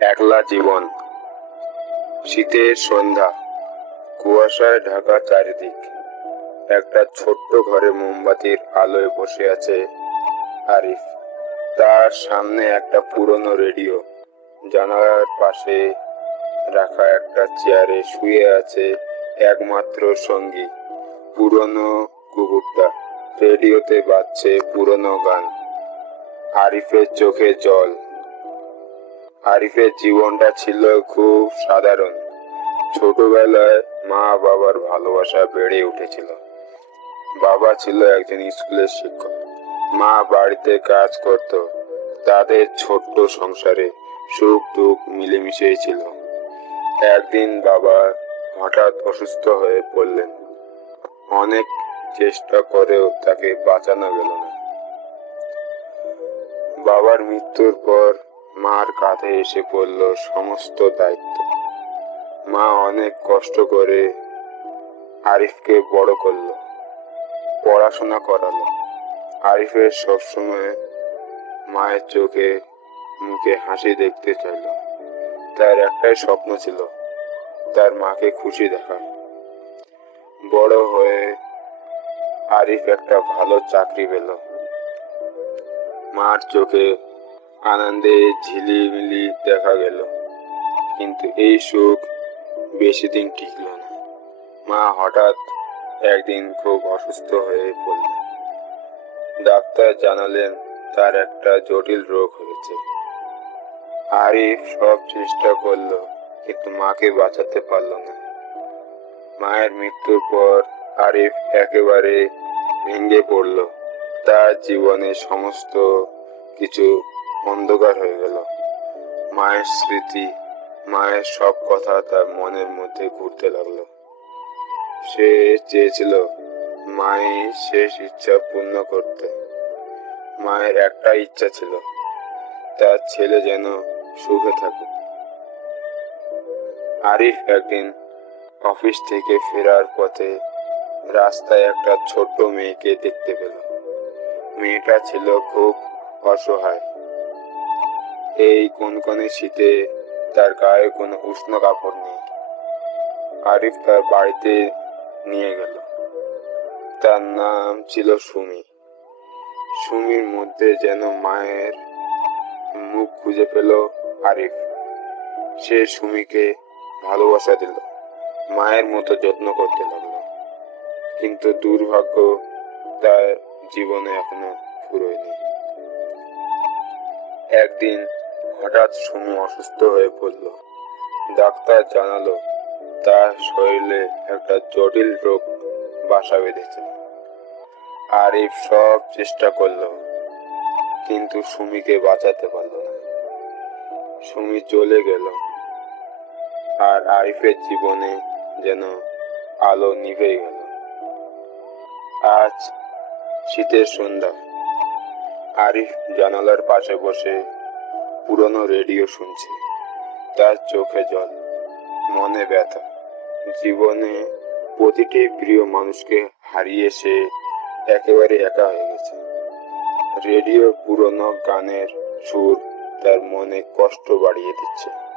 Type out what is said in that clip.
একলা জীবন। শীতের সন্ধ্যা, কুয়াশায় ঢাকা চারিদিক। একটা ছোট্ট ঘরে মোমবাতির আলোয় বসে আছে আরিফ। তার সামনে একটা পুরনো রেডিও। জানালার পাশে রাখা একটা চেয়ারে শুয়ে আছে একমাত্র সঙ্গী, পুরনো কুকুরটা। রেডিওতে বাজছে পুরনো গান। আরিফের চোখে জল। আরিফের জীবনটা ছিল খুব সাধারণ। ছোটবেলায় মা বাবার ভালোবাসা বেড়ে উঠেছিল। বাবা ছিল একজন স্কুলের শিক্ষক, মা বাড়িতে কাজ করত। তাদের ছোট্ট সংসারে সুখ দুঃখ মিলেমিশেই ছিল। একদিন বাবা হঠাৎ অসুস্থ হয়ে পড়লেন। অনেক চেষ্টা করেও তাকে বাঁচানো গেল না। বাবার মৃত্যুর পর মার কাঁধে এসে পড়ল সমস্ত দায়িত্ব। মা অনেক কষ্ট করে আরিফকে বড় করলো, পড়াশোনা করালো। আরিফের সবসময় মায়ের চোখে মুখে হাসি দেখতে চাইল। তার একটাই স্বপ্ন ছিল, তার মাকে খুশি দেখা। বড় হয়ে আরিফ একটা ভালো চাকরি পেল। মার চোখে আনন্দে ঝিলিমিলি দেখা গেল। কিন্তু এই সুখ বেশি দিন টিকল না। মা হঠাৎ একদিন খুব অসুস্থ হয়ে পড়লেন। ডাক্তার জানালেন তার একটা জটিল রোগ হয়েছে। আরিফ সব চেষ্টা করলো, কিন্তু মাকে বাঁচাতে পারল না। মায়ের মৃত্যুর পর আরিফ একেবারে ভেঙে পড়ল। তার জীবনে সমস্ত কিছু অন্ধকার হয়ে গেল। মায়ের স্মৃতি, মায়ের সব কথা তার মনের মধ্যে ঘুরতে লাগলো। সে চেয়েছিল মায়ের শেষ ইচ্ছা পূর্ণ করতে। মায়ের একটা ইচ্ছা ছিল, তার ছেলে যেন সুখে থাকুক। আরিফ একদিন অফিস থেকে ফেরার পথে রাস্তায় একটা ছোট্ট মেয়েকে দেখতে পেল। মেয়েটা ছিল খুব অসহায়। এই কনকনে শীতে তার গায়ে কোনো উষ্ণ কাপড় নেই। আরিফ তার বাড়িতে নিয়ে গেল। তার নাম ছিল সুমি। সুমির মধ্যে যেন মায়ের মুখ খুঁজে পেল আরিফ। সে সুমিকে ভালোবাসা দিল, মায়ের মতো যত্ন করতে লাগলো। কিন্তু দুর্ভাগ্য, তার জীবনে এখনো ফুরোয়নি। একদিন হঠাৎ সুমি অসুস্থ হয়ে পড়ল। ডাক্তার জানালো তার শরীরে একটা জটিল রোগ বাসা বেঁধেছে। আরিফ সব চেষ্টা করলো, কিন্তু সুমিকে বাঁচাতে পারল না। সুমি চলে গেল, আর আরিফের জীবনে যেন আলো নিভে গেল। আজ শীতের সন্ধ্যা। আরিফ জানালার পাশে বসে পুরনো রেডিও শুনছে। তার চোখে জল, মনে ব্যথা। জীবনে প্রতিটি প্রিয় মানুষকে হারিয়ে সে একেবারে একা হয়ে গেছে। রেডিওর পুরনো গানের সুর তার মনে কষ্ট বাড়িয়ে দিচ্ছে।